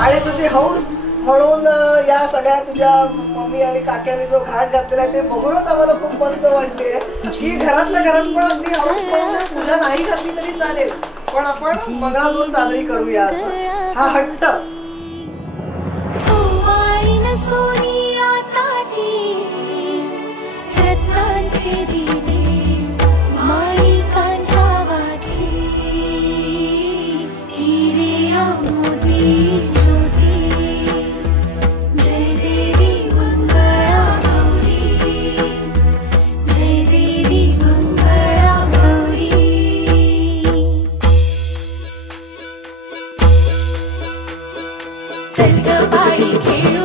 आणि तुझी हौस म्हणून या सगळ्या तुझ्या मम्मी आणि काक्याने जो घाट घातलेला आहे ते बघूनच आम्हाला खूप मस्त वाटते की घरातल्या घरात पण अगदी हौस म्हणून तुझ्या नाही घातली तरी चालेल पण आपण मंगळागौर साजरी करूया असं हा हट्ट. चल ग बाई खेळू